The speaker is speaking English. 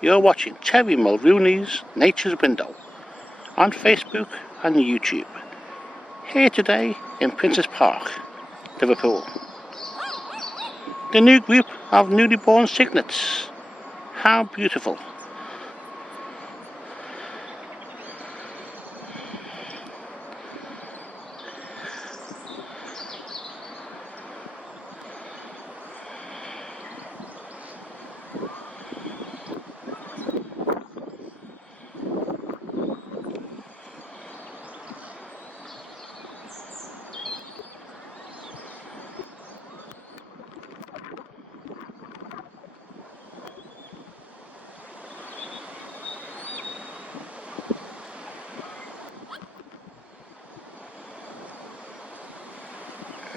You're watching Terry Mulrooney's Nature's Window on Facebook and YouTube. Here today in Princess Park, Liverpool. The new group of newly born cygnets. How beautiful.